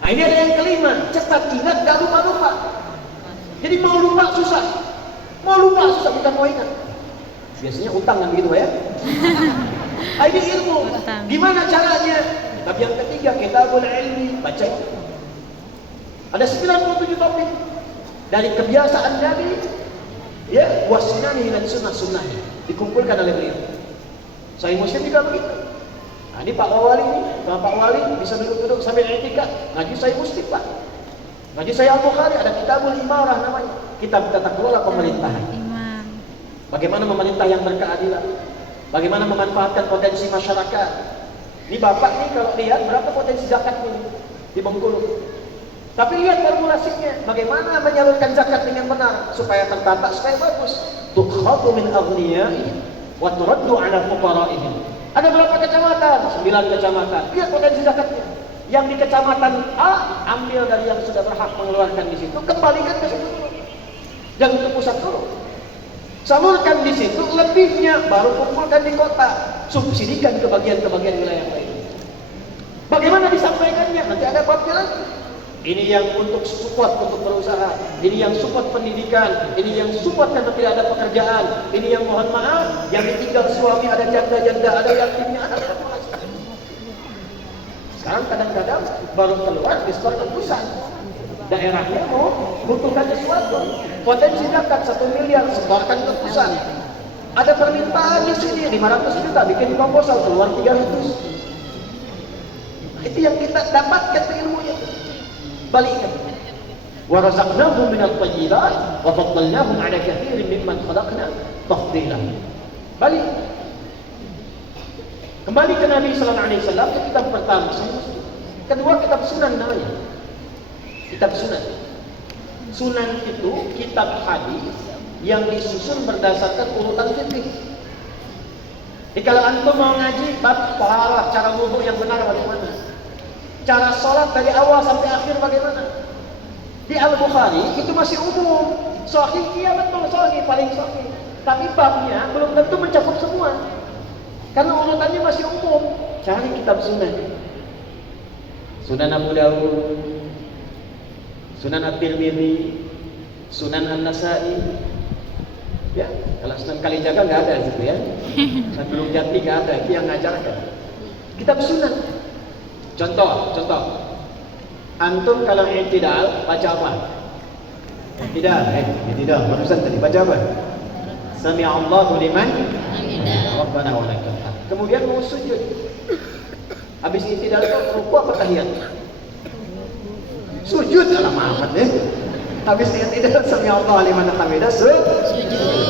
Nah ini ada yang kelima, cepat ingat, gak lupa-lupa. Jadi mau lupa susah, bukan mau ingat. Biasanya utang kan begitu ya. Nah, ini ilmu. Gimana caranya? Tapi yang ketiga, kitabul ilmi, baca. Ada 97 topik dari kebiasaan Nabi, ya, wasunani dan sunnah-sunnahnya dikumpulkan oleh beliau. Sahih Muslim juga begitu. Nah, ini Pak Wali ini, sama Pak Wali bisa duduk-duduk sambil i'tikaf, ngaji Sahih Muslim Pak. Ngaji Sahih Al-Bukhari, ada Kitabul Imarah namanya, kitab tata kelola pemerintahan. Bagaimana memerintah yang berkeadilan, bagaimana memanfaatkan potensi masyarakat. Ini Bapak nih kalau lihat berapa potensi zakatnya di Bengkulu. Tapi lihat formulasinya, bagaimana menyalurkan zakat dengan benar supaya tertata, supaya bagus. Tukhadhu min aghniya'ihim wa turaddu 'ala fuqara'ihim. Ada berapa kecamatan? 9 kecamatan. Lihat potensi zakatnya. Yang di kecamatan A, ambil dari yang sudah berhak mengeluarkan di situ, kembalikan ke situ dulu. Jangan ke pusat dulu. Salurkan di situ, lebihnya baru kumpulkan di kota. Subsidikan ke bagian-bagian wilayah lain. Bagaimana disampaikannya? Nanti ada babnya lagi. Ini yang untuk support untuk berusaha, ini yang support pendidikan, ini yang support karena tidak ada pekerjaan, ini yang mohon maaf, yang ditinggal suami ada janda-janda, ada yatimnya, ada apa-apa. Sekarang kadang-kadang baru keluar disetorkan pusat. Daerahnya mau butuhkan sesuatu, potensi zakat 1 miliar setorkan ke pusat. Ada permintaan di sini 500 juta, bikin proposal keluar 300. Itu yang kita dapatkan ilmunya. Balikkan. Wa razaqnahum minat thayyibat wa faddalnahum 'ala katsirin mimman khalaqna tafdila. Balik. Kembali ke Nabi sallallahu alaihi wasallam, ke kitab pertama. Kedua kitab sunan namanya. Kitab sunan. Sunan itu kitab hadis yang disusun berdasarkan urutan fikih. Jadi kalau antum mau ngaji bab taharah, cara wudu yang benar bagaimana? Cara sholat dari awal sampai akhir bagaimana? Di Al-Bukhari itu masih umum. Sahih, iya betul, sahih, paling sahih. Tapi babnya belum tentu mencakup semua. Karena urutannya masih umum. Cari kitab sunan. Sunan Abu Dawud, Sunan At-Tirmidzi, Sunan An-Nasa'i. Ya, kalau Sunan Kalijaga nggak ada gitu ya. Dan belum Jati nggak ada, itu yang ngajarkan. Kitab sunan. Contoh. Antum kalau i'tidal baca apa? I'tidal. Barusan tadi baca apa? Sami'allahu liman hamidah. Rabbana wa lakal hamd. Kemudian mau sujud. Habis i'tidal itu ruku apa tahiyat? Sujud dalam amat ya. Habis i'tidal sami'allahu liman hamidah sujud.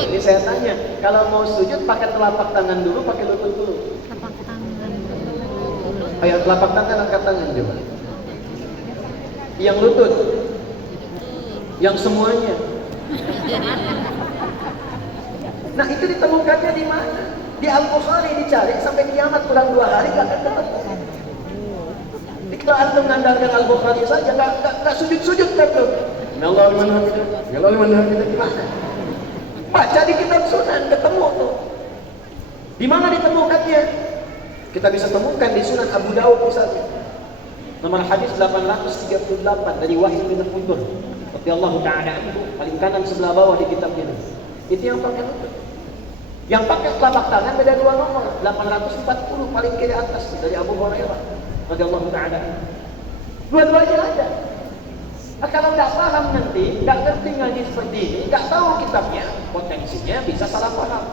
Ini saya tanya, kalau mau sujud pakai telapak tangan dulu, pakai lutut dulu? Telapak tangan. Ayo telapak tangan, angkat tangan coba. Yang lutut, yang semuanya. Nah itu ditemukannya di mana? Di Al-Bukhari, dicari sampai kiamat kurang 2 hari gak akan ketemu. Kalau antum mengandalkan Al-Bukhari saja gak sujud-sujud betul. Ya Allah liman hamidah gimana? Baca di kitab sunan ketemu tuh. Di mana ditemukannya? Kita bisa temukan di Sunan Abu Dawud misalnya. Nomor hadis 838 dari Wahid bin Hujr radhiyallahu ta'ala anhu, paling kanan sebelah bawah di kitabnya. Itu yang pakai lutut. Yang pakai telapak tangan beda 2 nomor, 840 paling kiri atas dari Abu Hurairah radhiyallahu ta'ala anhu. Dua-duanya ada. Nah, kalau nggak paham nanti, nggak ngerti ngaji seperti ini, nggak tahu kitabnya, potensinya bisa salah paham.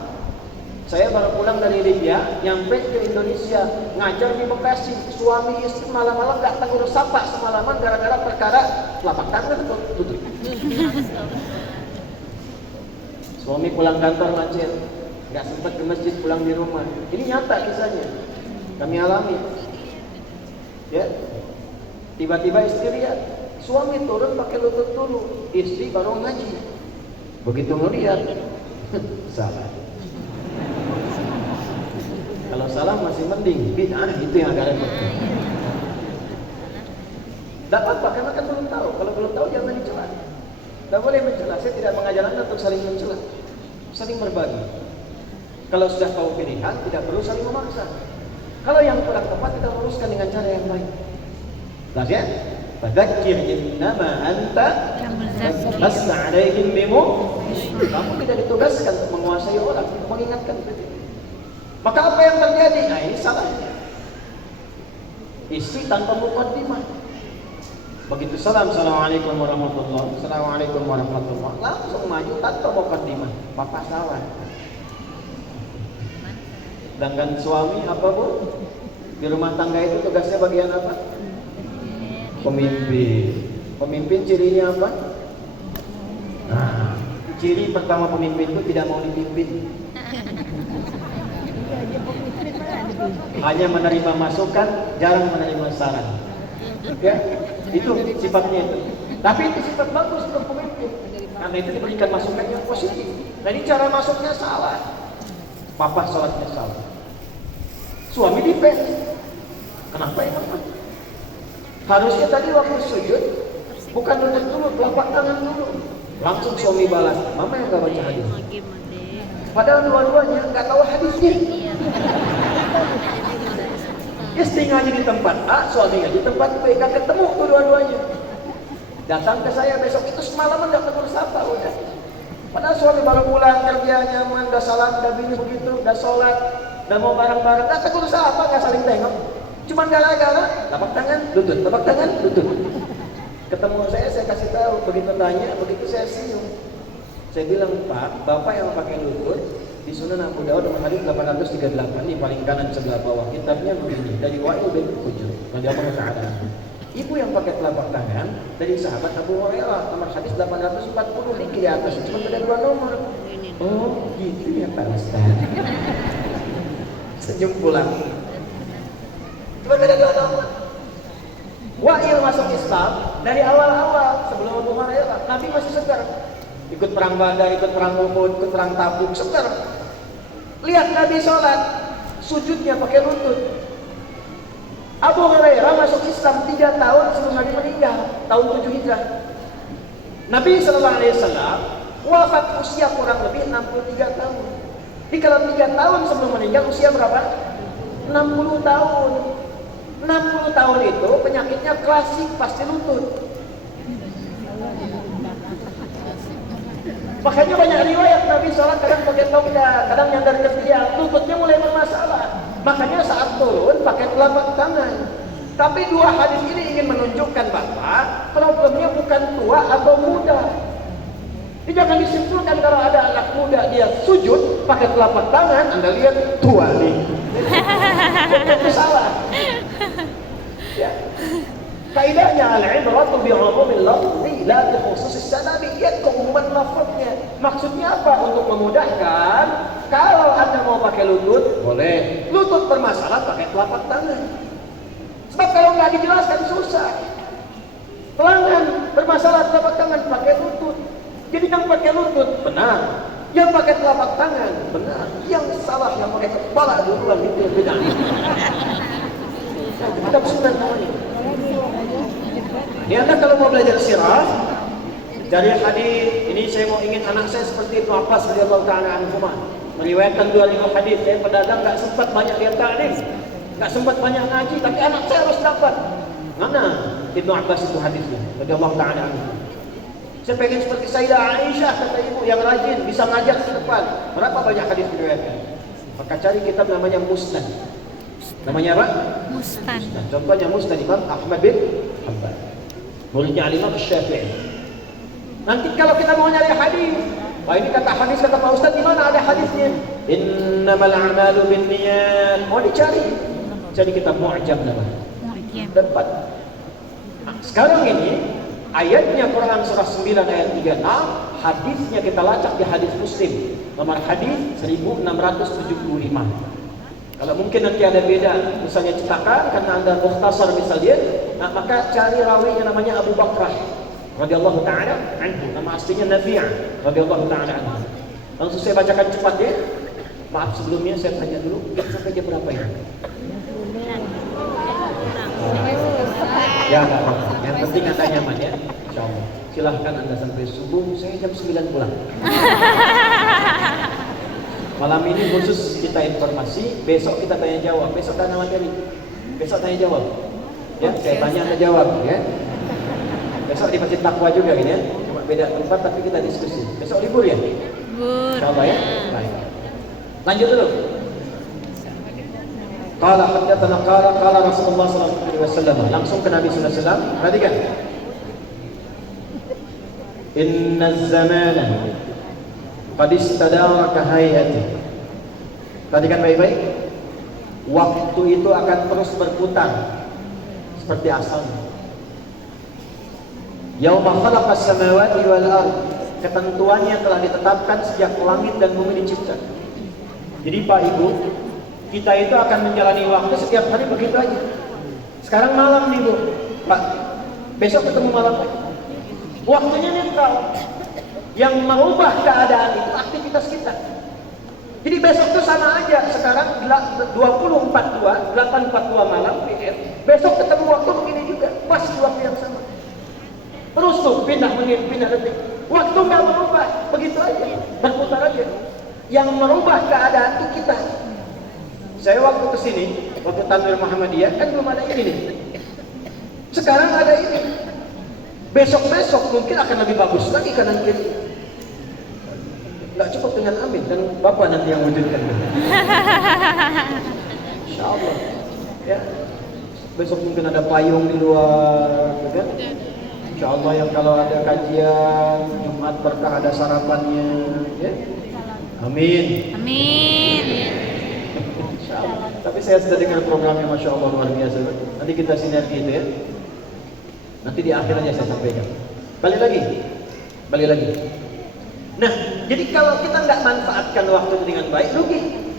Saya baru pulang dari Libya, nyampe ke Indonesia, ngajar di Bekasi, suami istri malam-malam nggak tegur sapa semalaman gara-gara perkara telapak tangan tutup. Suami pulang kantor macet, nggak sempat ke masjid, pulang di rumah. Ini nyata kisahnya, kami alami. Ya, tiba-tiba istri lihat, suami turun pakai lutut dulu, istri baru ngaji. Begitu ngelihat, salah. Kalau salah masih mending, bid'ah itu yang agak repot. Tidak apa-apa, karena kan belum tahu. Kalau belum tahu jangan dicela. Tidak boleh mencela. Saya tidak mengajar Anda untuk saling mencela, saling berbagi. Kalau sudah tahu pilihan, tidak perlu saling memaksa. Kalau yang kurang tepat, kita luruskan dengan cara yang baik. Jelas ya? Fadzakir innama anta lasta 'alaihim kamu tidak ditugaskan untuk menguasai orang, untuk mengingatkan. Maka apa yang terjadi? Nah, ini salahnya. Isi tanpa mukaddimah. Begitu salam, assalamualaikum warahmatullahi, assalamualaikum warahmatullahi, langsung maju tanpa mukaddimah. Maka salah. Sedangkan suami apa bu? Di rumah tangga itu tugasnya bagian apa? Pemimpin. Pemimpin cirinya apa? Nah, ciri pertama pemimpin itu tidak mau dipimpin. Hanya menerima masukan, jarang menerima saran. Ya, itu sifatnya itu. Tapi itu sifat bagus untuk pemimpin. Karena itu diberikan masukan yang positif. Jadi cara masuknya salah. Papa sholatnya salah. Suami defense. Kenapa ya Pak? Harusnya tadi waktu sujud bukan lutut dulu, telapak tangan dulu. Langsung suami balas, mama yang gak baca hadis. Padahal dua-duanya gak tahu hadisnya. Istri ngaji di tempat A, suami ngaji di tempat B, gak ketemu tuh dua-duanya. Datang ke saya besok itu semalaman gak ketemu siapa udah. Padahal suami baru pulang kerjanya, udah salat, udah bini begitu, udah sholat, udah mau bareng-bareng, gak ketemu siapa, gak saling tengok. Cuman gara-gara tapak tangan, lutut, tapak tangan, lutut. Ketemu saya kasih tahu, begitu tanya, begitu saya senyum. Saya bilang, Pak, Bapak yang pakai lutut di Sunan Abu Dawud nomor hadis 838 di paling kanan sebelah bawah. Kitabnya begini, dari Wa'il bin Hujr radhiyallahu ta'ala. Ibu yang pakai telapak tangan dari sahabat Abu Hurairah nomor hadis 840 di atas, cuma beda 2 nomor. Oh, gitu ya Pak Ustaz. Senyum pulang. Cuma beda 2 nomor. Wa'il masuk Islam dari awal-awal sebelum Abu Hurairah. Nabi masih segar. Ikut perang Badar, ikut perang Uhud, ikut perang Tabuk, segar. Lihat Nabi sholat, sujudnya pakai lutut. Abu Hurairah masuk Islam 3 tahun sebelum Nabi meninggal, tahun 7 Hijrah. Nabi SAW wafat usia kurang lebih 63 tahun. Jadi kalau 3 tahun sebelum meninggal usia berapa? 60 tahun. 60 tahun itu penyakitnya klasik, pasti lutut. Makanya banyak riwayat Nabi sholat kadang pakai tongkat, kadang nyandar ke tiang, lututnya mulai bermasalah. Makanya saat turun pakai telapak tangan. Tapi 2 hadis ini ingin menunjukkan bahwa problemnya bukan tua atau muda. Jadi jangan disimpulkan kalau ada anak muda dia sujud pakai telapak tangan, Anda lihat tua nih. Itu salah. Ya. Kaidahnya al-ibratu bi'umumil lafzi la bi khususis sababi. Lihat keumuman lafaznya. Maksudnya apa? Untuk memudahkan, kalau Anda mau pakai lutut, boleh. Lutut bermasalah pakai telapak tangan. Sebab kalau nggak dijelaskan susah. Pelanggan bermasalah telapak tangan pakai lutut. Jadi yang pakai lutut benar. Yang pakai telapak tangan benar. Yang salah yang pakai kepala duluan itu beda. Ada sunnah namanya. Ini Anda kalau mau belajar sirah dari hadis ini, saya mau ingin anak saya seperti Ibnu Abbas radhiyallahu ta'ala anhuma meriwayatkan 25 hadis. Saya pedagang nggak sempat banyak lihat taklim, nggak sempat banyak ngaji, tapi anak saya harus dapat. Mana Ibnu Abbas itu hadisnya radhiyallahu ta'ala anhu. Saya pengen seperti Sayyidah Aisyah, kata ibu, yang rajin bisa ngajar di depan. Berapa banyak hadis diriwayatkan? Maka cari kitab namanya Musnad. Namanya apa? Musnad. Contohnya Musnad Imam Ahmad bin Hanbal, muridnya Imam Syafi'i. Nanti kalau kita mau nyari hadis, wah ini kata hadis kata Pak Ustaz, di mana ada hadisnya? Innamal a'malu binniyat. Mau dicari, cari kitab Mu'jam namanya. Dapat. Nah, sekarang ini ayatnya Quran surah 9 ayat 36, hadisnya kita lacak di hadis Muslim nomor hadis 1675. Kalau mungkin nanti ada beda, misalnya cetakan karena Anda mukhtasar misalnya, nah, maka cari rawinya namanya Abu Bakrah radhiyallahu ta'ala anhu, nama aslinya Nafi' radhiyallahu ta'ala anhu. Langsung saya bacakan cepat ya. Maaf sebelumnya saya tanya dulu, sampai jam berapa ya? Ya enggak apa-apa. Yang penting Anda nyaman ya. Insyaallah. Silahkan Anda sampai subuh, saya jam 9 pulang. Malam ini khusus kita informasi, besok kita tanya jawab, besok tanya materi, besok tanya jawab. Ya, saya tanya Anda jawab, ya. masjid takwa juga gini ya. Cuma beda tempat tapi kita diskusi. Besok libur ya? Libur. Insyaallah ya. Baik. Lanjut dulu. Qala haddatsana qala Rasulullah sallallahu alaihi wasallam. Langsung ke Nabi sallallahu alaihi wasallam. Perhatikan. Inna zamana qad istadara ka hayati. Perhatikan baik-baik. Waktu itu akan terus berputar seperti asalnya. Yauma khalaqas samawati wal ardh. Ketentuannya telah ditetapkan sejak langit dan bumi dicipta. Jadi Pak Ibu, kita itu akan menjalani waktu setiap hari begitu aja. Sekarang malam nih Bu, Pak. Besok ketemu malam lagi. Waktunya netral. Yang merubah keadaan itu aktivitas kita. Jadi besok itu sama aja. Sekarang 20.42, 8.42 malam PM. Besok ketemu waktu begini juga, pas di waktu yang sama. Terus tuh pindah menit, pindah detik. Waktu nggak merubah, begitu aja, berputar aja. Yang merubah keadaan itu kita. Saya waktu kesini, waktu Tanwir Muhammadiyah kan belum ada ini nih. Sekarang ada ini. Besok-besok mungkin akan lebih bagus lagi kanan kiri. Nggak cukup dengan amin dan Bapak nanti yang wujudkan. Insya Allah. Ya. Besok mungkin ada payung di luar, kan? Insya Allah yang kalau ada kajian Jumat berkah ada sarapannya, ya. Amin. Amin. Insya Allah. Tapi saya sudah dengar programnya, Masya Allah luar biasa. Nanti kita sinergi itu ya. Nanti di akhir aja saya sampaikan. Balik lagi. Nah, jadi kalau kita nggak manfaatkan waktu dengan baik, rugi.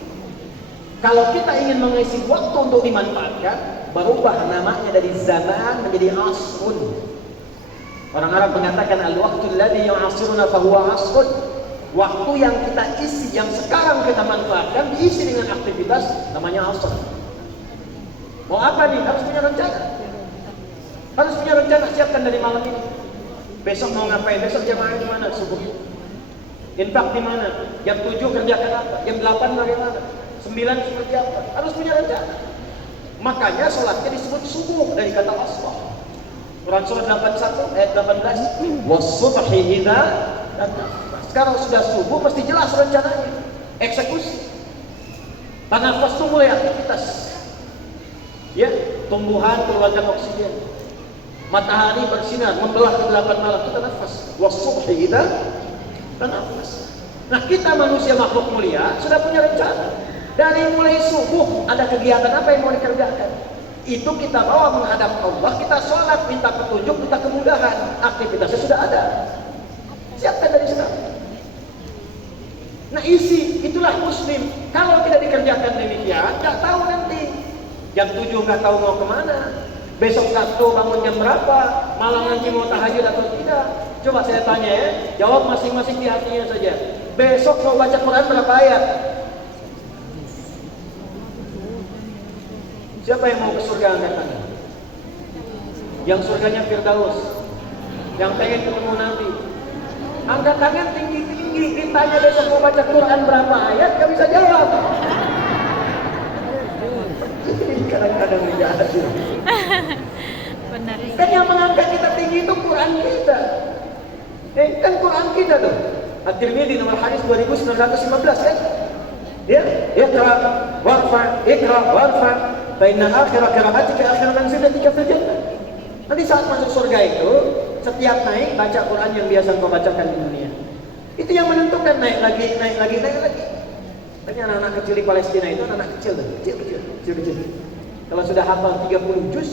Kalau kita ingin mengisi waktu untuk dimanfaatkan, berubah namanya dari zaman menjadi asrun. Orang Arab mengatakan al-waqtu alladhi yu'asiruna fahuwa asrun. Waktu yang kita isi, yang sekarang kita manfaatkan, diisi dengan aktivitas namanya asr. Mau apa nih? Harus punya rencana. Harus punya rencana, siapkan dari malam ini. Besok mau ngapain? Besok jamaah di mana? Subuh. Infak di mana? Jam 7 kerjakan apa? Jam 8 bagaimana? 9 seperti apa? Harus punya rencana. Makanya sholatnya disebut subuh dari kata asbah. Quran surah 81 ayat 18. Was-subhi idza sekarang sudah subuh mesti jelas rencananya. Eksekusi. Tanafas itu mulai aktivitas. Ya, tumbuhan keluarkan oksigen. Matahari bersinar membelah kegelapan malam, kita nafas. Was-subhi idza nafas. Nah, kita manusia makhluk mulia sudah punya rencana. Dari mulai subuh ada kegiatan apa yang mau dikerjakan. Itu kita bawa menghadap Allah, kita sholat, minta petunjuk, minta kemudahan. Aktivitasnya sudah ada. Siapkan dari sekarang. Nah, isi, itulah muslim. Kalau tidak dikerjakan demikian, nggak tahu nanti. Jam 7 nggak tahu mau kemana. Besok nggak tahu bangun jam berapa. Malam nanti mau tahajud atau tidak. Coba saya tanya ya, jawab masing-masing di hatinya saja. Besok mau baca Quran berapa ayat? Siapa yang mau ke surga angkat tangan? Yang surganya Firdaus. Yang pengen ketemu Nabi. Angkat tangan tinggi-tinggi. Ditanya besok mau baca Quran berapa ayat, gak bisa jawab. Kadang-kadang tidak adil. Benar. Kan yang mengangkat kita tinggi itu Quran kita. Kan Quran kita tuh. At-Tirmidzi nomor hadis 2915 kan? Ya, Iqra warfa, fa inna akhira qira'atika akhir manzilatika fil jannah. Nanti saat masuk surga itu, setiap naik baca Quran yang biasa kau bacakan di dunia. Itu yang menentukan naik lagi. Tanya anak-anak kecil di Palestina itu anak kecil tuh, kecil. Kalau sudah hafal 30 juz,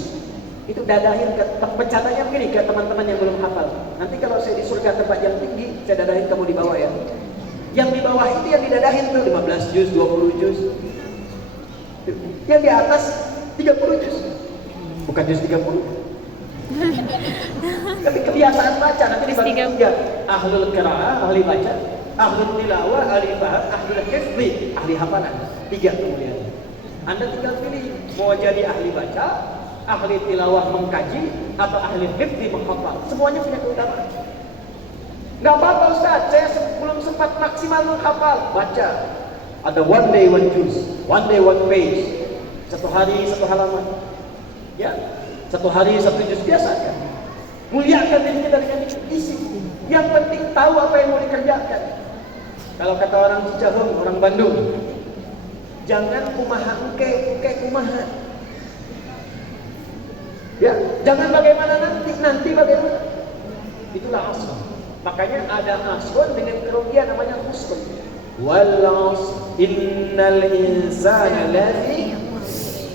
itu dadahin ke pencatatnya begini ke teman-teman yang belum hafal. Nanti kalau saya di surga tempat yang tinggi, saya dadahin kamu di bawah ya. Yang di bawah itu yang didadahin tuh 15 juz, 20 juz. Yang di atas 30 juz. Bukan juz 30. Tapi kebiasaan baca nanti dibagi 3. Ahlul qiraah, ahli baca, ahlul tilawah, ahli faham, ahlul hifzi, ahli hafalan. 3 kemudian. Anda tinggal pilih mau jadi ahli baca, ahli tilawah mengkaji, atau ahli hifzi menghafal. Semuanya punya keutamaan. Gak apa-apa Ustaz, saya belum sempat maksimal menghafal. Baca. Ada one day one juz, one day one page. Satu hari satu halaman. Ya, satu hari satu juz biasa kan. Muliakan diri kita dengan isi. Yang penting tahu apa yang mau dikerjakan. Kalau kata orang Cicahem, orang Bandung, jangan kumaha engke kumaha. Ya, jangan bagaimana nanti bagaimana. Itulah asal. Makanya ada asal dengan kerugian namanya husnul. Wal 'asr innal insana lafi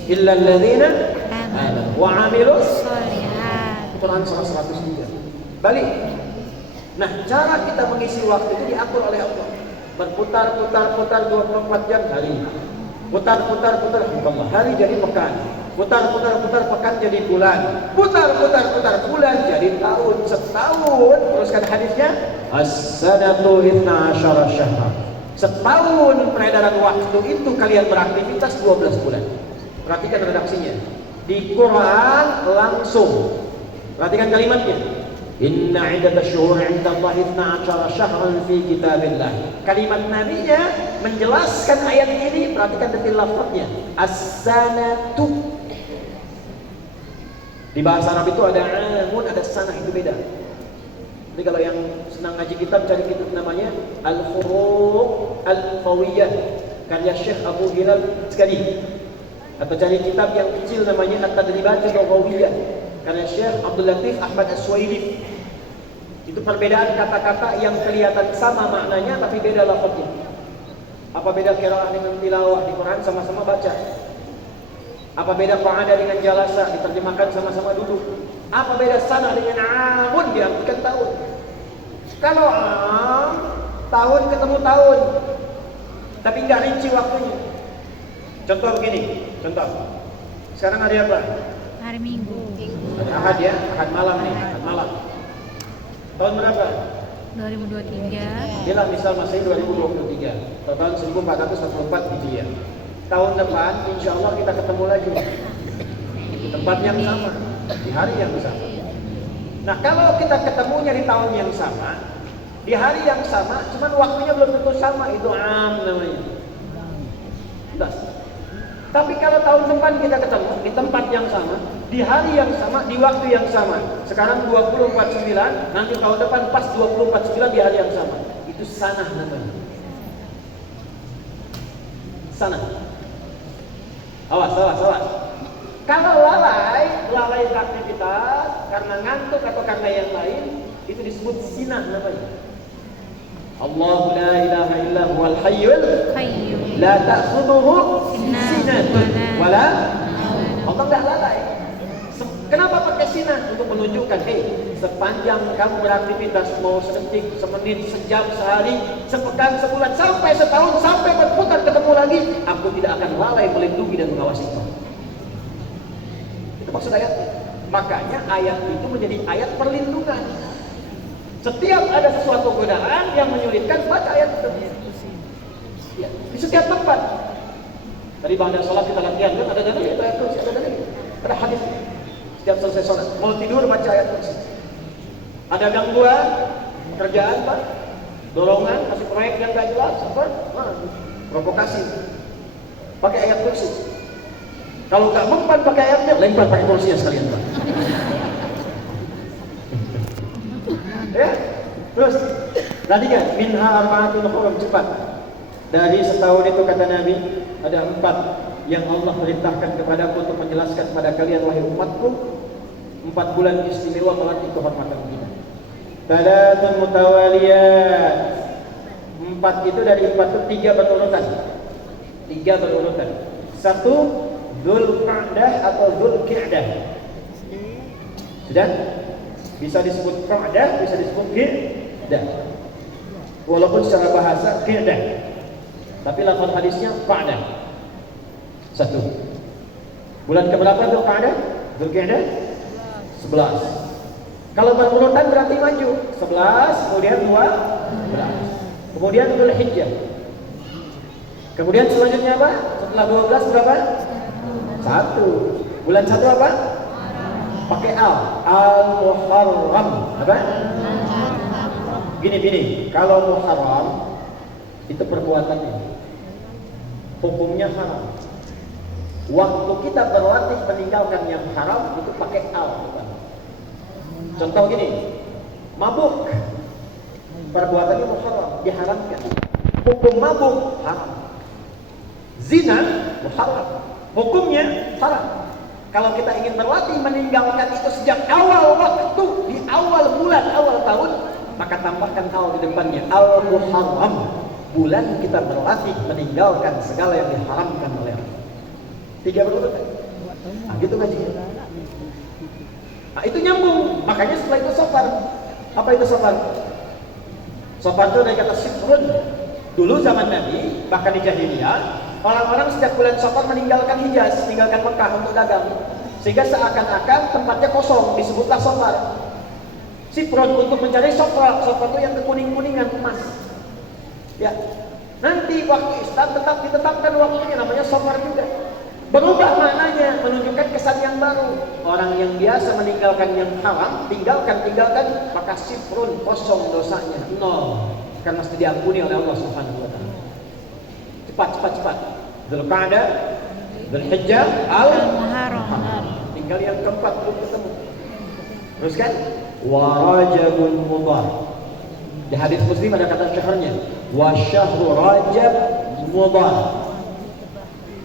illa alladziina amanu wa 'amilus Sholihat. Quran surah 103. Balik. Nah, cara kita mengisi waktu itu diatur oleh Allah. Berputar-putar 24 jam hari. Putar-putar Allah. Hari jadi pekan. Putar-putar pekan jadi bulan. Putar-putar bulan jadi tahun. Setahun, teruskan hadisnya, as-sanatu 12 syahran. Setahun peredaran waktu itu kalian beraktivitas 12 bulan. Perhatikan redaksinya. Di Quran langsung. Perhatikan kalimatnya. Inna 'iddatash shuhuri 'indallahi 12 syahran fi kitabillah. Kalimat nabinya menjelaskan ayat ini, perhatikan detil lafaznya. As-sanatu. Di bahasa Arab itu ada amun, ada sanah, itu beda. Jadi kalau yang senang ngaji kitab cari kitab namanya Al-Furuq Al-Qawiyah karya Syekh Abu Hilal sekali. Atau cari kitab yang kecil namanya At-Tadribat Al-Qawiyah karya Syekh Abdul Latif Ahmad As-Suwaili. Itu perbedaan kata-kata yang kelihatan sama maknanya tapi beda lafaznya. Apa beda qiraah dengan tilawah? Di Quran sama-sama baca. Apa beda qa'ada dengan jalasa? Diterjemahkan sama-sama duduk. Apa beda sana dengan amun? Diartikan tahun. Kalau tahun ketemu tahun tapi nggak rinci waktunya. Contoh begini, contoh. Sekarang hari apa? Hari Minggu. Hari Ahad ya, Ahad malam nih, Ahad malam. Tahun berapa? 2023. Inilah misal Masehi 2023 atau tahun 1444 Hijriah. Tahun depan insya Allah kita ketemu lagi di tempat yang sama, di hari yang sama. Nah kalau kita ketemunya di tahun yang sama, di hari yang sama, cuman waktunya belum tentu sama, itu namanya. Jelas. Tapi kalau tahun depan kita ketemu di tempat yang sama, di hari yang sama, di waktu yang sama. Sekarang 2049, nanti tahun depan pas 2049 di hari yang sama. Itu sanah namanya. Sanah. Awas. Kalau lalai beraktivitas karena ngantuk atau karena yang lain, itu disebut sinah namanya. Allahu la ilaha illa huwal hayyul Qayyum. la ta'khudhuhu sinatun wala. Allah enggak lalai. Kenapa pakai sinah? Untuk menunjukkan, sepanjang kamu beraktivitas, mau sedetik, semenit, sejam, sehari, sepekan, sebulan, sampai setahun, sampai berputar ketemu lagi, aku tidak akan lalai melindungi dan mengawasi kamu. Itu maksud ayatnya. Makanya ayat itu menjadi ayat perlindungan. Setiap ada sesuatu godaan yang menyulitkan, baca ayat itu. Ya, di setiap tempat. Tadi bangda sholat kita latihan kan ada dalil, itu ayat kursi, ada dalil, ada hadis. Setiap selesai sholat, mau tidur baca ayat kursi. Ada gangguan kerjaan pak, dorongan, kasih proyek yang gak jelas, apa? Provokasi, pakai ayat kursi. Kalau nggak mempan pakai ayatnya, lempar pakai kursinya sekalian pak. Ya, terus tadi kan minha arba'atul hurum, cepat. Dari setahun itu kata Nabi ada 4 yang Allah perintahkan kepadaku untuk menjelaskan kepada kalian wahai umatku. 4 bulan istimewa melatih kehormatan kita. Salatun mutawaliyat. 4 itu dari 4 itu 3 berurutan. 3 berurutan. 1 Dzulqa'dah atau Dzulqi'dah. Sudah? Bisa disebut Qa'dah, bisa disebut Qi'dah. Walaupun secara bahasa Qi'dah, tapi lafaz hadisnya Qa'dah. 1. Bulan keberapa Dzulqa'dah? Dzulqi'dah? 11. Kalau berurutan berarti maju. 11, kemudian 12. Kemudian Dzulhijjah. Kemudian selanjutnya apa? Setelah 12 berapa? 1. Bulan 1 apa? Pakai Al-Muharram. Apa? Gini. Kalau Muharram itu perbuatannya, hukumnya haram. Waktu kita berlatih meninggalkan yang haram itu pakai al. Contoh gini, mabuk, perbuatannya muharram, diharamkan. Hukum mabuk haram. Zina muharram, hukumnya haram. Kalau kita ingin berlatih meninggalkan itu sejak awal waktu, di awal bulan, awal tahun, maka tambahkan hal di depannya, al-muharram. Bulan kita berlatih meninggalkan segala yang diharamkan oleh Allah. 3 berurutan. Nah, gitu ngajinya. Nah, itu nyambung. Makanya setelah itu Safar. Apa itu Safar? Safar itu dari kata sifrun. Dulu zaman Nabi, bahkan di jahiliyah, orang-orang setiap bulan Safar meninggalkan Hijaz, meninggalkan Mekah untuk dagang. Sehingga seakan-akan tempatnya kosong, disebutlah Safar. Sifrun untuk mencari Safar. Safar itu yang kekuning-kuningan emas. Ya, nanti waktu Islam tetap ditetapkan waktunya, namanya Safar juga. Berubah maknanya, menunjukkan kesan yang baru. Orang yang biasa meninggalkan yang haram, tinggalkan, maka sifrun, kosong dosanya, 0. Karena mesti diampuni oleh Allah Subhanahu wa taala. Cepat. Dzulqa'dah, Dzulhijjah, Al-Muharram. Tinggal yang keempat belum ketemu. Terus kan? Wa Rajabun Mudhar. Di hadis Muslim ada kata syahrnya, wa syahru Rajab Mudhar.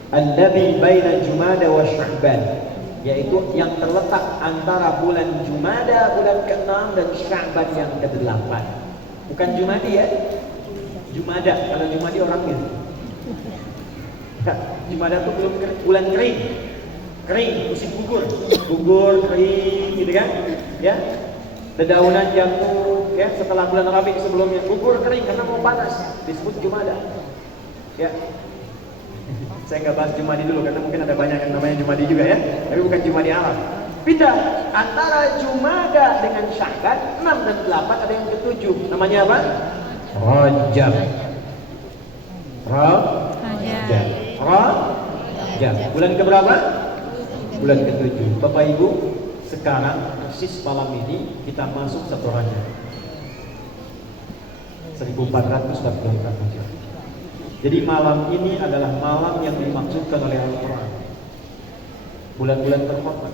Alladhi baina Jumada wa Sya'ban, yaitu yang terletak antara bulan Jumada, bulan ke-6 dan Sya'ban yang ke-8. Bukan Jumadi ya. Jumada, kalau Jumadi orangnya. Jumada itu belum bulan kering. Kering, musim gugur kering gitu kan? Ya. Dedaunan jatuh ya setelah bulan Rabi sebelumnya, gugur kering karena mau panas, disebut Jumada. Ya. Saya nggak bahas Jumadi dulu karena mungkin ada banyak yang namanya Jumadi juga ya, tapi bukan Jumadi Arab. Pindah antara Jumada dengan Sya'ban 6 dan 8 ada yang ke-7. Namanya apa? Rajab. Rajab. Bulan keberapa? Bulan ke-7. Bapak Ibu, sekarang persis malam ini kita masuk 1 Rajab. 1444. Jadi malam ini adalah malam yang dimaksudkan oleh Al-Quran. Bulan-bulan terhormat.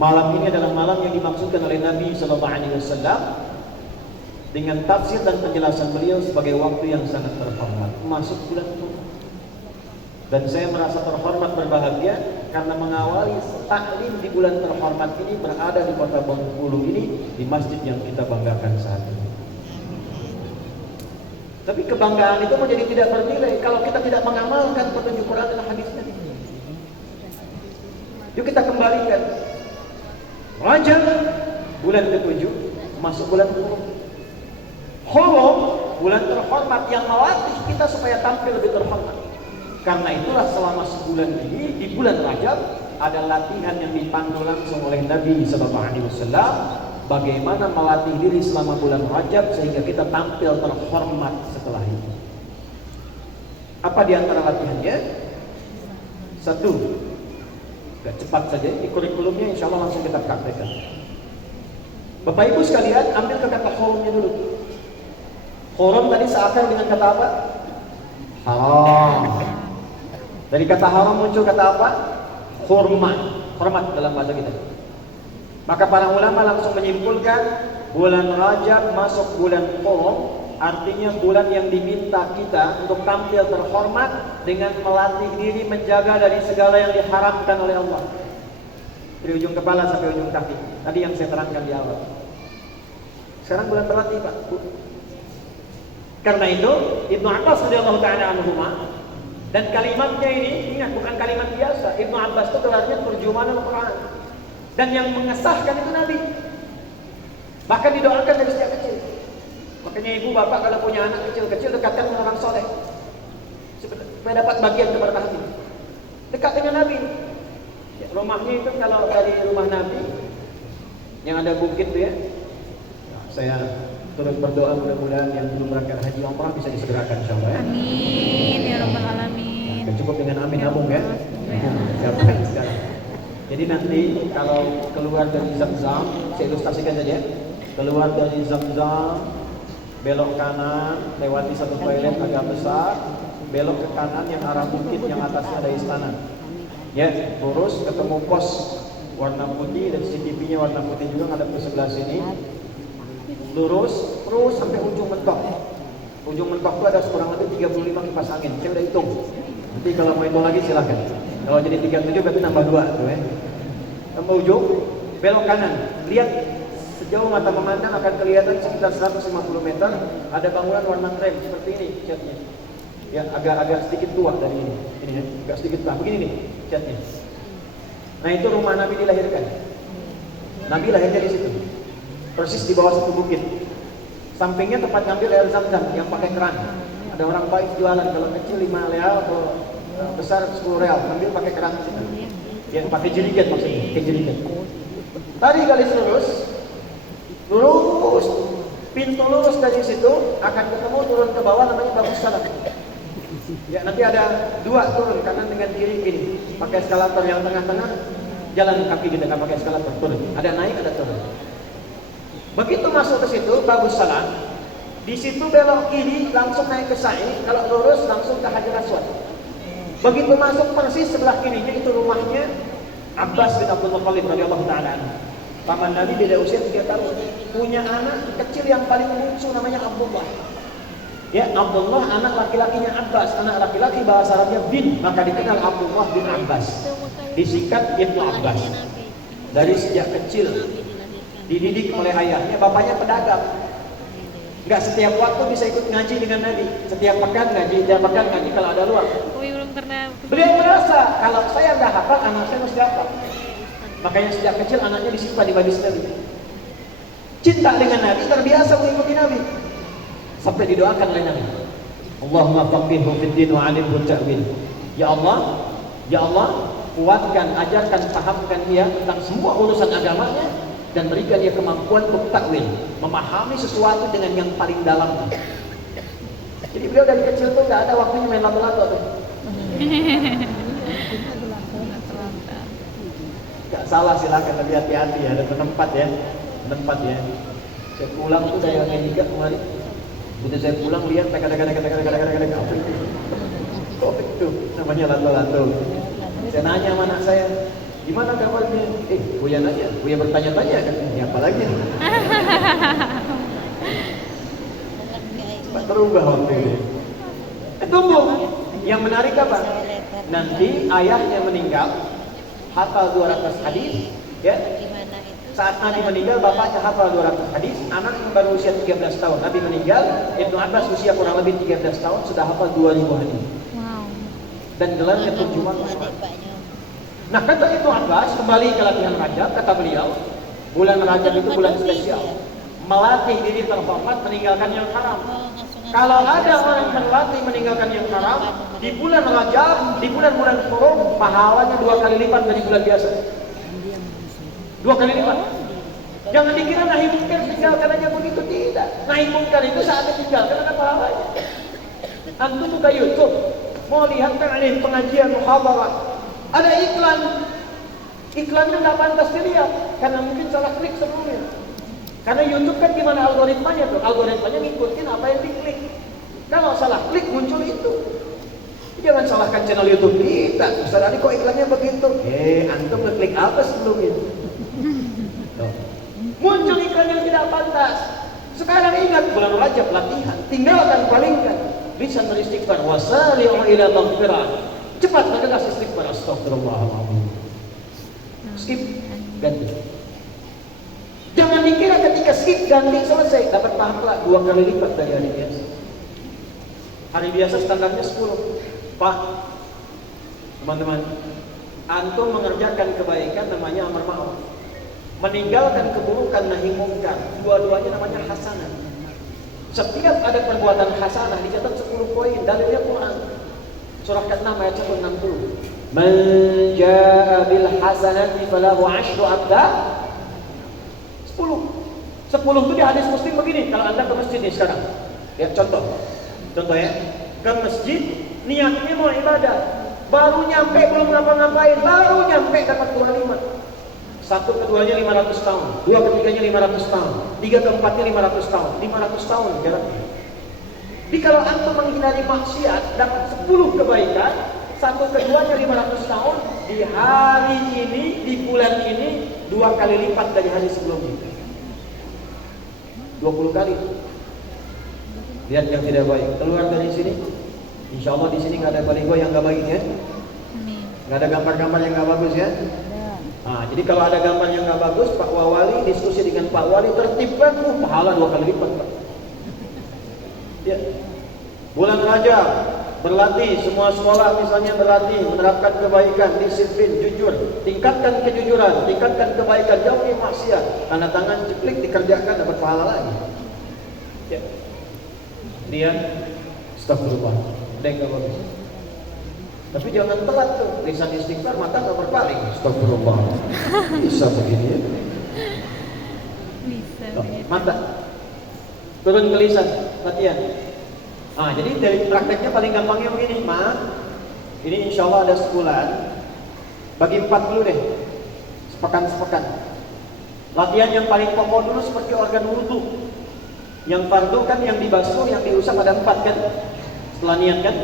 Malam ini adalah malam yang dimaksudkan oleh Nabi SAW dengan tafsir dan penjelasan beliau sebagai waktu yang sangat terhormat. Masuk bulan terhormat. Dan saya merasa terhormat, berbahagia karena mengawali taklim di bulan terhormat ini berada di kota Bengkulu ini, di masjid yang kita banggakan saat ini. Tapi kebanggaan itu menjadi tidak bernilai kalau kita tidak mengamalkan petunjuk Quran dan hadisnya. Yuk kita kembalikan. Rajab bulan ke-7 masuk bulan Hurum. Hurum bulan terhormat yang melatih kita supaya tampil lebih terhormat. Karena itulah selama sebulan ini di bulan Rajab ada latihan yang dipandu langsung oleh Nabi SAW. Bagaimana melatih diri selama bulan Rajab sehingga kita tampil terhormat setelah itu. Apa di antara latihannya? 1, gak cepat saja, di kurikulumnya insya Allah langsung kita praktekkan. Bapak Ibu sekalian, ambil ke kata hurumnya dulu. Hurum tadi seakan dengan kata apa? Haram. Dari kata haram muncul kata apa? Hormat. Hormat dalam bahasa kita. Maka para ulama langsung menyimpulkan bulan Rajab masuk bulan Hurum, artinya bulan yang diminta kita untuk tampil terhormat dengan melatih diri menjaga dari segala yang diharamkan oleh Allah. Dari ujung kepala sampai ujung kaki. Tadi yang saya terangkan di awal. Sekarang bulan berlatih, Pak. Karena itu Ibnu Abbas radhiyallahu ta'ala anhuma, dan kalimatnya ini ingat bukan kalimat biasa. Ibnu Abbas itu gelarnya terjemahan Al-Quran. Dan yang mengesahkan itu Nabi. Bahkan didoakan dari sejak kecil. Makanya ibu bapak kalau punya anak kecil-kecil, dekatkan dengan orang soleh supaya dapat bagian keberkahan ini. Dekat dengan Nabi. Ya, rumahnya itu kalau dari rumah Nabi yang ada bukit tuh ya. Saya turut berdoa mudah-mudahan yang belum berangkat haji umrah bisa disegerakan insyaallah ya. Amin ya rabbal alamin. Cukup dengan amin abung ya. Sekarang. Jadi nanti kalau keluar dari Zamzam, saya ilustrasikan saja. Keluar dari Zamzam, belok kanan, lewati satu toilet agak besar, belok ke kanan yang arah bukit yang atasnya ada istana. Ya, lurus ketemu pos warna putih dan CCTV-nya warna putih juga ngadep ke sebelah sini. Lurus terus sampai ujung mentok. Ujung mentok itu ada kurang lebih 35 kipas angin. Saya udah hitung. Nanti kalau mau hitung lagi silahkan. Kalau jadi 37 berarti nambah 2 tuh ya. Tambah ujung, belok kanan. Lihat sejauh mata memandang akan kelihatan sekitar 150 meter ada bangunan warna krem seperti ini catnya. Ya, agak sedikit tua dari ini. Ini ya, agak sedikit tua. Begini nih catnya. Nah, itu rumah Nabi dilahirkan. Nabi lahirnya di situ. Persis di bawah satu bukit. Sampingnya tempat ngambil air Zam-Zam yang pakai keran. Ada orang baik jualan, kalau kecil 5 real atau besar 10 real, ambil pakai keran situ. Ya, pakai jerigen maksudnya, pakai jerigen. Tarik garis lurus, pintu lurus dari situ akan ketemu turun ke bawah namanya Babus Salam. Ya, nanti ada 2 turun kanan dengan kiri gini, pakai eskalator yang tengah-tengah, jalan kaki kita nggak pakai eskalator turun. Ada naik, ada turun. Begitu masuk ke situ Babus Salam, di situ belok kiri langsung naik ke Sa'i, kalau lurus langsung ke Hajar Aswad. Begitu masuk persis sebelah kirinya itu rumahnya Abbas bin Abdul Muttalib radhiyallahu taala. Paman Nabi beda usia 3 tahun. Punya anak kecil yang paling lucu namanya Abdullah. Ya, Abdullah anak laki-lakinya Abbas, anak laki-laki bahasa Arabnya bin, maka dikenal Abdullah bin Abbas. Disingkat Ibnu Abbas. Dari sejak kecil dididik oleh ayahnya, bapaknya pedagang. Enggak setiap waktu bisa ikut ngaji dengan Nabi. Setiap pekan ngaji, dia pekan ngaji kalau ada luang. Beliau merasa kalau saya nggak hafal, anak saya mesti hafal. Makanya sejak kecil anaknya disimpan di majlis Nabi. Cinta dengan Nabi, terbiasa mengikuti Nabi. Sampai didoakan oleh Nabi. Allahumma faqihhu fid din wa 'allimhu ta'wil. Ya Allah, kuatkan, ajarkan, pahamkan dia tentang semua urusan agamanya dan berikan dia kemampuan untuk takwil, memahami sesuatu dengan yang paling dalam. Jadi beliau dari kecil tuh nggak ada waktunya main lato-lato tuh. Gak salah, silakan, tapi hati-hati ya, ada tempat ya. Saya pulang tuh dari Amerika kemarin. Begitu saya pulang lihat kadang-kadang apa itu? Kok itu namanya lato-lato. Saya nanya sama anak saya, gimana gambarnya? Buya nanya, Buya bertanya-tanya kan, ini apa lagi? Berubah waktu ini. Tumbuh. Yang menarik apa? Nanti ayahnya meninggal, hafal 200 hadis, ya. Saat Nabi meninggal, bapaknya hafal 200 hadis, anaknya baru usia 13 tahun. Nabi meninggal, Ibnu Abbas usia kurang lebih 13 tahun sudah hafal 2000 hadis. Wow. Dan gelarnya terjemah Quran. Nah, kata Ibnu Abbas, kembali ke latihan Rajab, kata beliau, bulan Rajab itu bulan spesial. Melatih diri terhormat meninggalkan yang haram. Kalau ada orang yang berlatih meninggalkan yang haram di bulan Rajab, di bulan-bulan Hurum, pahalanya 2 kali lipat dari bulan biasa. 2 kali lipat. Jangan dikira nahi munkar tinggalkan aja begitu, tidak. Nahi munkar itu saatnya tinggalkan ada pahalanya. Antum buka YouTube, mau lihat pengajian muhadarah, ada iklan. Iklannya nggak pantas dilihat karena mungkin salah klik sebelumnya. Karena YouTube kan gimana algoritmanya tuh? Algoritmanya ngikutin apa yang diklik. Kalau salah klik muncul itu. Jangan salahkan channel YouTube kita. Ustaz Ali kok iklannya begitu? Antum ngeklik apa sebelumnya? Muncul iklan yang tidak pantas. Sekarang ingat bulan Rajab latihan. Tinggalkan, palingkan. Bisa beristighfar. Wasari'u ila maghfirah. Cepat bergegas istighfar. Astagfirullahaladzim. Skip, ganti. Jangan dikira ketika skip ganti selesai dapat pahala 2 kali lipat dari hari biasa. Hari biasa standarnya 10. Pak, teman-teman, antum mengerjakan kebaikan namanya amar ma'ruf, meninggalkan keburukan nahi munkar, dua-duanya namanya hasanah. Setiap ada perbuatan hasanah dicatat 10 poin. Dalilnya Quran. Surah ke-6 ayat 160. Man jaa bil hasanati falahu 'asyru amthal. 10 itu di hadis Muslim begini. Kalau Anda ke masjid nih sekarang, ya contoh ya, ke masjid niatnya mau ibadah, baru nyampe belum ngapa-ngapain, baru nyampe dapat 25. 1 keduanya 500 tahun, 2 ketiganya 500 tahun, 3 keempatnya 500 tahun, 500 tahun jaraknya. Jadi kalau antum menghindari maksiat dapat 10 kebaikan, satu keduanya 500 tahun, di hari ini, di bulan ini 2 kali lipat dari hari sebelumnya. 20 kali. Lihat yang tidak baik keluar dari sini. Insya Allah di sini nggak ada baliho yang nggak baik ya. Nggak ada gambar-gambar yang nggak bagus ya. Nah, jadi kalau ada gambar yang nggak bagus, Pak Wali diskusi dengan Pak Wali tertibkan, pahala 2 kali lipat Pak. Ya. Bulan Rajab berlatih, semua sekolah misalnya berlatih menerapkan kebaikan, disiplin, jujur, tingkatkan kejujuran, tingkatkan kebaikan, jauhi maksiat. Tanda tangan ceklik dikerjakan dapat pahala lagi. Ya. Kemudian astagfirullah, ada yang nggak bagus. Tapi jangan telat tuh, lisan istighfar mata nggak berpaling. Astagfirullah, bisa begini ya? Bisa. Mata turun ke lisan, latihan. Nah, jadi dari prakteknya paling gampangnya begini, ini insya Allah ada sebulan, bagi 4 dulu deh, sepekan. Latihan yang paling pokok dulu seperti organ wudhu. Yang fardu kan yang dibasuh, yang diusap ada 4 kan, setelah niat kan.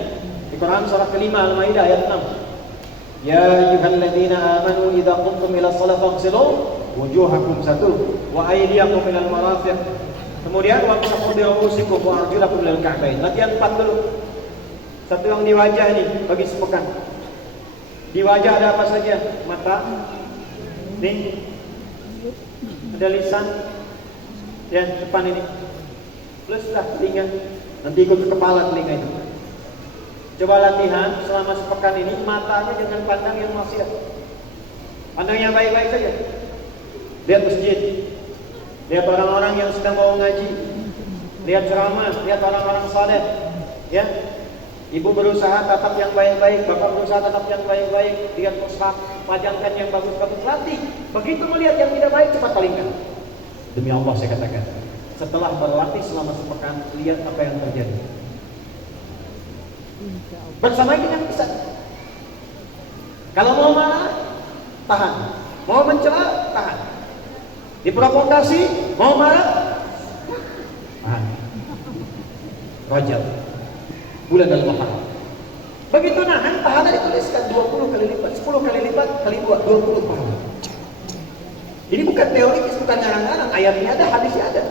Di Quran surah kelima Al-Maidah ayat 6. Ya ayyuhalladzina amanu idza qumtum ila sholati faghsilu wujuhakum wa aydiyakum ilal marafiq. Kemudian wamsahu bi ru'usikum wa arjulakum ilal ka'bain. Latihan 4 dulu. Satu yang di wajah ini bagi sepekan. Di wajah ada apa saja? Mata, nih, ada lisan, ya depan ini. Plus lah telinga. Nanti ikut ke kepala telinga itu. Coba latihan selama sepekan ini matanya jangan pandang yang maksiat. Pandang yang baik-baik saja. Lihat masjid, lihat orang-orang yang sedang mau ngaji, lihat ceramah, lihat orang-orang saleh. Ya, ibu berusaha tatap yang baik-baik, bapak berusaha tatap yang baik-baik. Lihat mushaf, pajangkan yang bagus-bagus, latih. Begitu melihat yang tidak baik cepat palingkan. Demi Allah saya katakan, setelah berlatih selama sepekan, lihat apa yang terjadi. Bersama dengan bisa. Kalau mau marah, tahan. Mau mencela, tahan. Diprovokasi, mau marah, tahan. Rajab, bulan Al-Muharram. Begitu nahan, pahala dituliskan 20 kali lipat, 10 kali lipat, kali 2, 20 pahala. Jadi bukan teoritis, bukan ngarang-ngarang, ayatnya ada, hadisnya ada.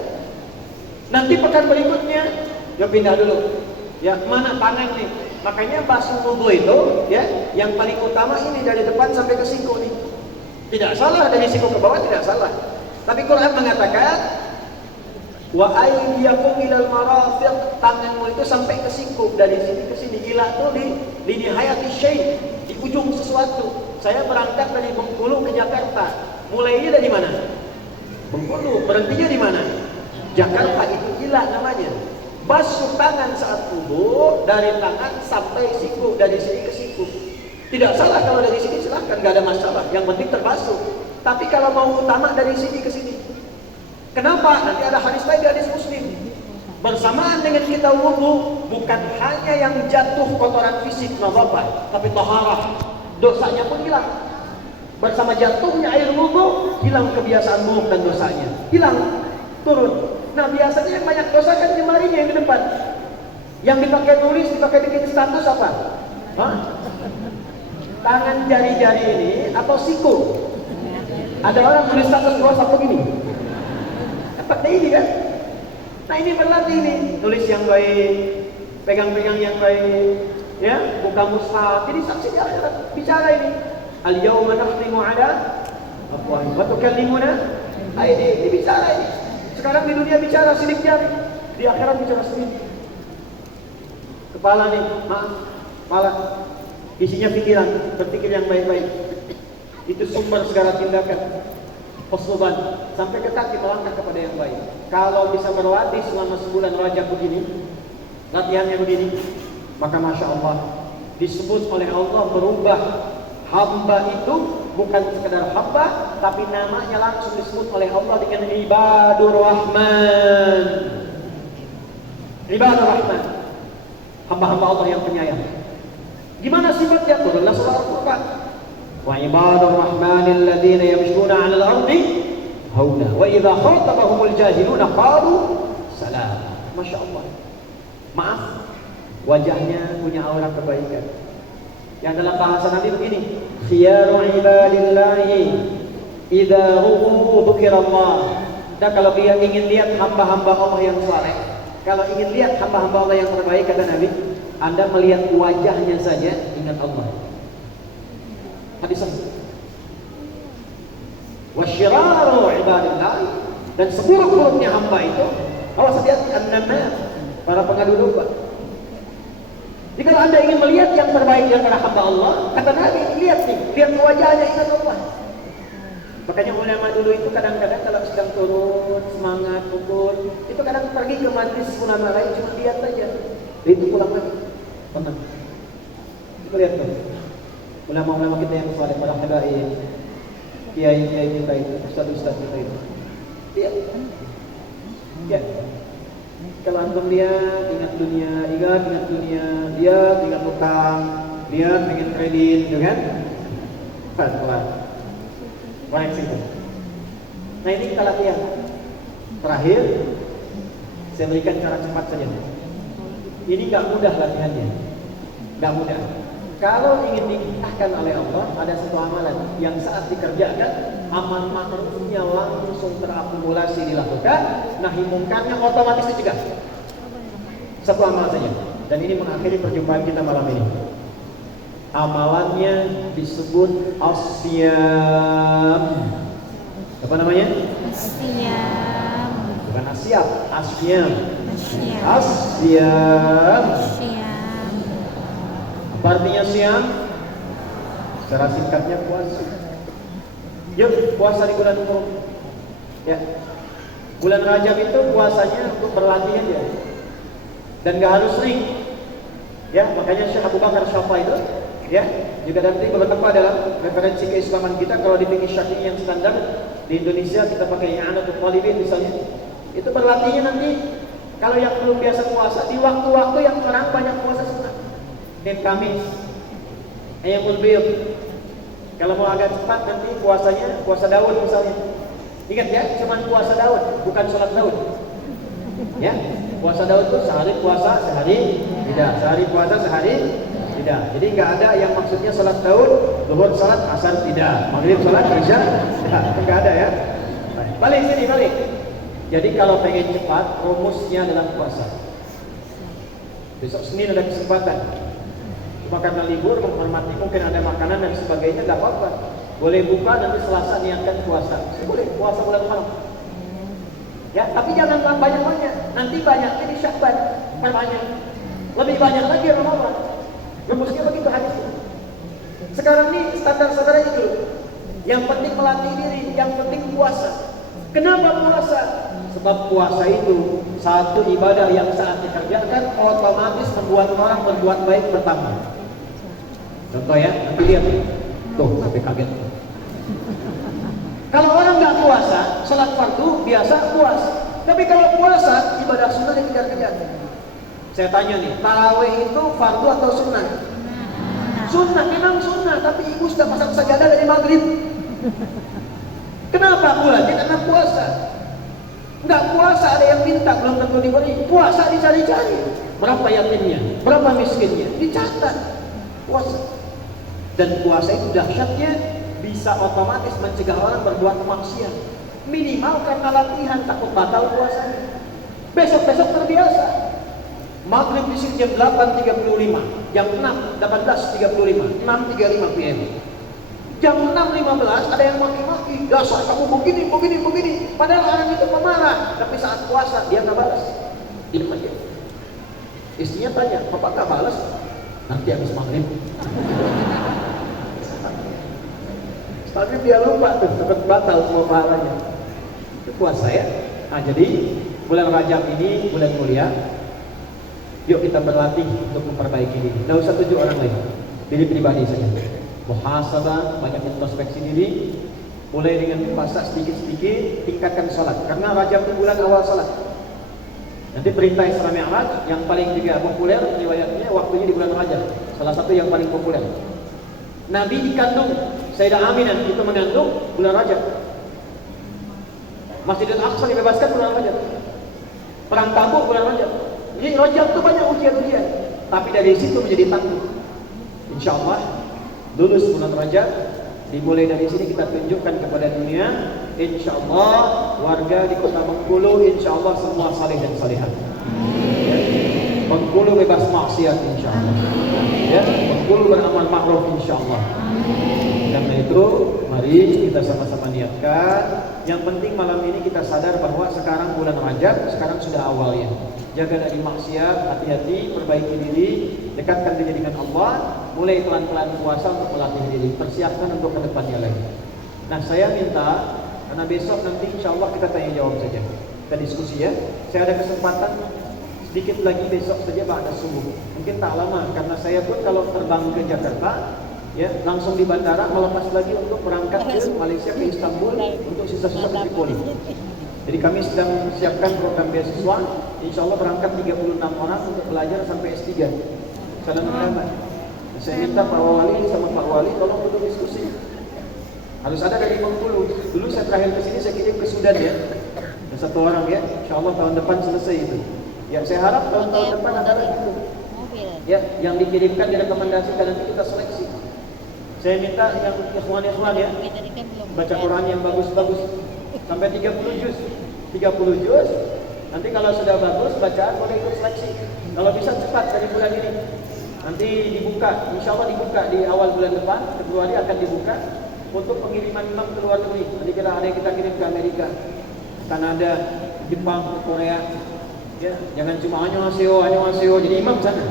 Nanti pekan berikutnya, ya pindah dulu. Ya, mana tangan nih? Makanya basuh wudu itu, ya, yang paling utama ini dari depan sampai ke siku nih. Tidak salah dari siku ke bawah, tidak salah. Tapi Quran mengatakan, wa aydiyakum ilal marafiq, tanganmu itu sampai ke siku, dari sini ke sini. Ila tuh di nihayati syai', di ujung sesuatu. Saya berangkat dari Bengkulu ke Jakarta. Mulainya dari mana? Bengkulu. Berhentinya di mana? Jakarta. Itu ila namanya. Basuh tangan saat wudu dari tangan sampai siku, dari sini ke siku. Tidak salah kalau dari sini, silahkan, gak ada masalah. Yang penting terbasuh. Tapi kalau mau utama dari sini ke sini. Kenapa? Nanti ada hadis lain, hadis Muslim. Bersamaan dengan kita wudu, bukan hanya yang jatuh kotoran fisik nazafah, tapi taharah, dosanya pun hilang. Bersama jatuhnya air wudu, hilang kebiasaan buruk dan dosanya. Hilang, turun. Nah, biasanya yang banyak dosa kan jemarinya yang di depan. Yang dipakai tulis, dipakai bikin status apa? Hah? Tangan jari-jari ini atau siku? Ada orang tulis status bawah satu gini. Dapat ini kan? Nah, ini berlatih nih, tulis yang baik, pegang-pegang yang baik, ya, buka mushaf. Jadi saksi di akhirat bicara ini. Al-yawma nakhtimu ala afwahihim wa tukallimuna aydihim. Ini bicara ini. Sekarang di dunia bicara sidik jari, di akhirat bicara sendiri. Kepala nih, maaf, kepala, isinya pikiran, berpikir yang baik-baik. Itu sumber segala tindakan. Khusnuban, sampai ke kaki melangkah kepada yang baik. Kalau bisa berlatih selama sebulan Rajab begini, latihannya begini, maka Masya Allah, disebut oleh Allah berubah. Hamba itu bukan sekedar hamba, tapi namanya langsung disebut oleh Allah dengan Ibadur Rahman. Ibadur Rahman, hamba-hamba Allah yang penyayang. Gimana sifatnya? Turunlah surah Al-Furqan. Wa ibadur rahmanil ladzina yamshuna 'alal ardi hauna wa idza khatabahumul jahiluna qalu salam. Masya Allah. Maaf, wajahnya punya aura kebaikan. Yang dalam bahasa Nabi begini, khiyaru ibadillahi idza ru'u dzikirallah. Dan kalau dia ingin lihat hamba-hamba Allah yang saleh, kalau ingin lihat hamba-hamba Allah yang terbaik, kata Nabi, Anda melihat wajahnya saja ingat Allah. Hadis sahih. Wasyiraru ibadillah, dan seburuk-buruknya hamba itu, awas hati-hati, an-namam, para pengadu domba. Jadi kalau Anda ingin melihat yang terbaik di antara hamba Allah, kata Nabi, lihat nih, lihat wajahnya ingat Allah. Makanya ulama dulu itu kadang-kadang kalau sedang turun semangat pukul, itu kadang pergi ke majlis ulama lain cuma lihat saja. Itu pulang lagi. Tenang. Kita lihat tuh. Ulama-ulama kita yang saleh, para habaib, kiai-kiai kita itu, ustaz-ustaz kita itu. Lihat. Ya. Kalau antum lihat, ingat dunia, ingat dunia, dia ingat utang, dia pengen kredit, gitu kan? Pelan-pelan. Koneksi itu. Nah ini kita latihan. Terakhir, saya berikan cara cepat saja. Ini nggak mudah latihannya, nggak mudah. Kalau ingin dikitahkan oleh Allah, ada satu amalan yang saat dikerjakan, amal makrufnya langsung terakumulasi dilakukan, nahi mungkarnya otomatis dicegah. Satu amal saja. Dan ini mengakhiri perjumpaan kita malam ini. Amalannya disebut asyam. Apa namanya? Asyam. Bukan asyam, asyam. Asyam. Asyam. Asyam. Apa artinya syam? Secara singkatnya puasa. Yuk, puasa di bulan Muharram. Ya. Bulan Rajab itu puasanya untuk berlatih aja. Dan gak harus sering. Ya, makanya Syekh Abu Bakar Syafi'i itu ya, juga nanti beberapa dalam referensi keislaman kita. Kalau di fikih Syafi'i yang standar di Indonesia kita pakai i'anatul talibin misalnya, itu berlatihnya nanti kalau yang belum biasa puasa di waktu-waktu yang orang banyak puasa sunnah. Senin Kamis, Ayyamul Bid. Kalau mau agak cepat nanti puasanya puasa Daud misalnya. Ingat ya, cuman puasa Daud, bukan sholat Daud. Ya, puasa Daud itu sehari puasa, sehari tidak, sehari puasa, sehari tidak. Jadi nggak ada yang maksudnya sholat Daud, zuhur sholat, asar tidak, maghrib sholat, isya tidak, nggak ada ya. Balik sini, balik. Jadi kalau pengen cepat, rumusnya dalam puasa. Besok Senin ada kesempatan. Cuma karena libur, menghormati mungkin ada makanan dan sebagainya, nggak apa-apa. Boleh buka nanti Selasa niatkan puasa. Boleh puasa bulan Muharram. Ya, tapi jangan banyak-banyak. Nanti banyaknya di Syakban, banyak. Lebih banyak lagi Ramadan. Rumusnya begitu hadisnya. Sekarang ini standar-standar itu dulu. Yang penting melatih diri, yang penting puasa. Kenapa puasa? Sebab puasa itu satu ibadah yang saat dikerjakan otomatis membuat orang berbuat baik bertambah. Contoh ya, nanti lihat tuh sampai kaget. Kalau orang nggak puasa, sholat fardu biasa puas. Tapi kalau puasa, ibadah sunnah yang dikejar-kejar. Saya tanya nih, tarawih itu fardu atau sunnah? Sunnah, memang sunnah. Tapi ibu sudah pasang sajadah dari maghrib. Kenapa bulannya? Karena puasa. Nggak puasa ada yang minta, belum tentu diberi. Puasa dicari-cari. Berapa yatimnya? Berapa miskinnya? Dicatat. Puasa. Dan puasa itu dahsyatnya bisa otomatis mencegah orang berbuat maksiat. Minimal karena latihan, takut batal puasanya. Besok-besok terbiasa. Maghrib di sini jam 8.35, jam 6, 18.35, 6.35 PM. Jam 6.15 ada yang maki-maki, dasar kamu begini. Padahal orang itu pemarah, tapi saat puasa dia nggak balas. Diam aja. Istrinya tanya, "Bapak nggak balas?" "Nanti habis maghrib." Tapi dia lupa tuh, tetap batal semua pahalanya. Itu puasa ya. Nah jadi bulan Rajab ini bulan mulia. Yuk kita berlatih untuk memperbaiki diri. Nggak usah tuju orang lain, diri pribadi saja. Muhasabah, banyak introspeksi diri. Mulai dengan puasa sedikit-sedikit, tingkatkan sholat. Karena Rajab itu bulan awal sholat. Nanti perintah Isra Mi'raj yang paling juga populer riwayatnya waktunya di bulan Rajab. Salah satu yang paling populer. Nabi dikandung, Sayyidah Aminah itu mengandung bulan Rajab. Masjidil Aqsa dibebaskan bulan Rajab. Perang Tabuk bulan Rajab. Jadi Rajab itu banyak ujian-ujian. Tapi dari situ menjadi tangguh. Insya Allah lulus bulan Rajab, dimulai dari sini kita tunjukkan kepada dunia. Insya Allah warga di Kota Bengkulu insya Allah semua saleh dan salihah. Bengkulu bebas maksiat insya Allah. Ya, Bengkulu beramal ma'ruf insya Allah. Karena itu mari kita sama-sama niatkan. Yang penting malam ini kita sadar bahwa sekarang bulan Rajab, sekarang sudah awalnya. Jaga dari maksiat, hati-hati, perbaiki diri, dekatkan diri dengan Allah, mulai pelan-pelan puasa untuk melatih diri, persiapkan untuk kedepannya lagi. Nah, saya minta, karena besok nanti insya Allah kita tanya jawab saja, kita diskusi ya. Saya ada kesempatan sedikit lagi besok saja ba'da subuh. Mungkin tak lama, karena saya pun kalau terbang ke Jakarta, ya langsung di bandara melepas lagi untuk berangkat ke Malaysia, ke Istanbul untuk sisa-sisa uji poli. Jadi kami sedang siapkan program beasiswa, insya Allah berangkat 36 orang untuk belajar sampai S3. Salam mendapat. Saya minta Pak Wali sama Pak Wali tolong untuk diskusi. Harus ada dari Bengkulu. Dulu saya terakhir ke sini saya kirim ke Sudan ya. Dan 1 orang ya, insya Allah tahun depan selesai itu. Ya saya harap tahun depan ada lagi itu. Ya, yang dikirimkan direkomendasikan nanti kita seleksi. Saya minta yang ikhwan-ikhwan ya, baca Quran yang bagus-bagus sampai 30 juz. 30 juz. Nanti kalau sudah bagus bacaan boleh ikut seleksi. Kalau bisa cepat dari bulan ini. Nanti dibuka, insya Allah dibuka di awal bulan depan, Februari akan dibuka untuk pengiriman imam ke luar negeri. Nanti kita ada yang kita kirim ke Amerika, Kanada, Jepang, Korea. Ya, jangan cuma annyeonghaseyo jadi imam sana.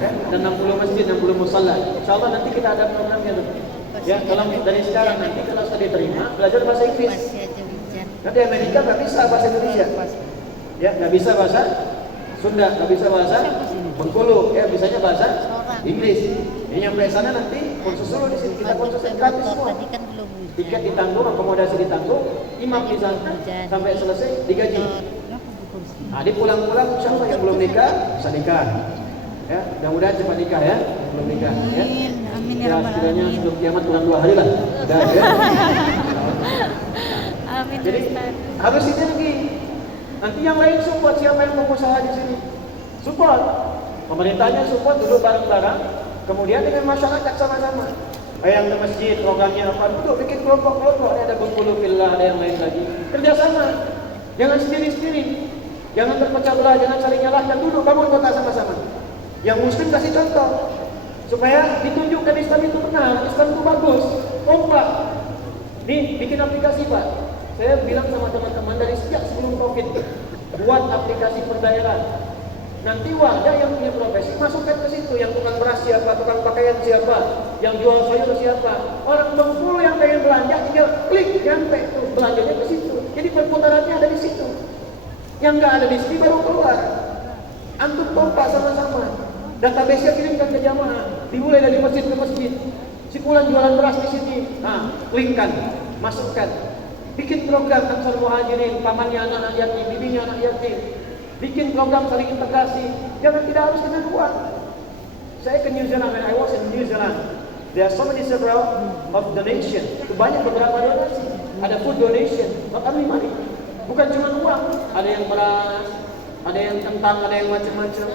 Dan 60 masjid, 60 musalla. Insyaallah nanti kita ada programnya tuh. Ya, kalau dari sekarang nanti kalau sudah diterima belajar bahasa Inggris. Nanti Amerika nggak bisa bahasa Indonesia. Ya, nggak bisa bahasa Sunda, nggak bisa bahasa Bengkulu. Ya, bisanya bahasa Inggris. Ini nyampe sana nanti kursus dulu di sini kita kursus gratis semua. Tiket ditanggung, akomodasi ditanggung, imam di sana sampai selesai digaji. Nah, di pulang-pulang insya Allah yang belum nikah bisa nikah. Ya, mudah-mudahan cepat nikah ya, belum nikah ya. Amin ya Ya, rabbal setidaknya alamin. sebelum kiamat kurang 2 hari lah. Udah ya. Amin Jadi Ustaz. harus sinergi. Nanti yang lain support, siapa yang pengusaha di sini? Support. Pemerintahnya support dulu bareng-bareng, kemudian dengan masyarakat sama-sama. Yang ke masjid, programnya apa? Duduk bikin kelompok-kelompok. Ada Bengkulu Villa, ada yang lain lagi. Kerjasama. Jangan sendiri-sendiri. Jangan terpecah belah, jangan saling nyalahkan. Dulu bangun kota sama-sama. Yang muslim kasih contoh supaya ditunjukkan Islam itu benar, Islam itu bagus. Kompak. Nih, bikin aplikasi Pak. Saya bilang sama teman-teman dari sejak sebelum Covid, buat aplikasi per daerah. Nanti warga yang punya profesi masukkan ke situ. Yang tukang beras siapa, tukang pakaian siapa, yang jual sayur siapa. Orang Bengkulu yang pengen belanja tinggal klik nyampe tuh belanjanya ke situ. Jadi perputarannya ada di situ. Yang nggak ada di sini baru keluar. Antum kompak sama-sama. Database-nya kirimkan ke jamaah. Dimulai dari masjid ke masjid. Si fulan jualan beras di sini. Nah, linkkan, masukkan. Bikin program Ansar Muhajirin, pamannya anak yatim, bibinya anak yatim. Bikin program saling integrasi. Jangan tidak harus dengan uang. Saya ke New Zealand, when I was in New Zealand, there are so many several of donation. Banyak beberapa donasi. Ada food donation, not only money. Bukan cuma uang. Ada yang beras, ada yang kentang, ada yang macam-macam.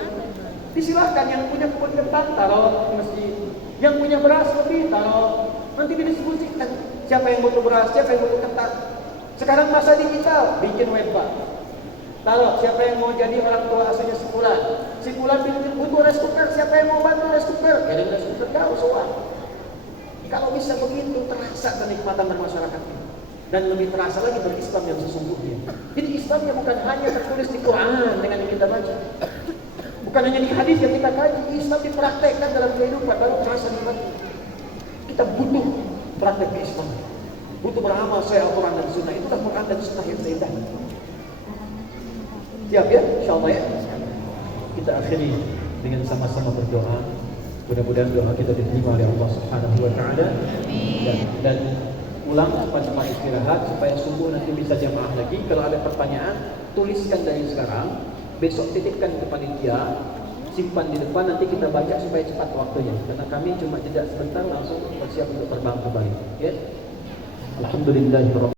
Disilahkan yang punya kebun kentang taruh di masjid. Yang punya beras lebih taruh. Nanti didistribusikan. Siapa yang butuh beras, siapa yang butuh kentang. Sekarang masa digital, bikin web Pak. Taruh siapa yang mau jadi orang tua asuhnya sebulan. Sebulan butuh rice cooker, siapa yang mau bantu rice cooker? Kirim rice cooker kau soal. Kalau bisa begitu terasa kenikmatan masyarakat ini. Dan lebih terasa lagi berislam yang sesungguhnya. Jadi Islamnya bukan hanya tertulis di Quran dengan yang kita baca. Bukan hanya di hadis yang kita kaji. Islam dipraktekkan dalam kehidupan baru terasa nikmatnya. Kita butuh praktek Islam. Butuh beramal sesuai Al-Quran dan Sunnah. Itulah Quran dan Sunnah yang terindah. Siap ya? InsyaAllah ya. Kita akhiri dengan sama-sama berdoa. Mudah-mudahan doa kita diterima oleh Allah Subhanahu wa Ta'ala. Dan pulang cepat-cepat istirahat supaya subuh nanti bisa jamaah lagi. Kalau ada pertanyaan, tuliskan dari sekarang. Besok titipkan ke panitia, simpan di depan, nanti kita baca supaya cepat waktunya. Karena kami cuma jeda sebentar langsung bersiap untuk terbang kembali. Ya. Alhamdulillah.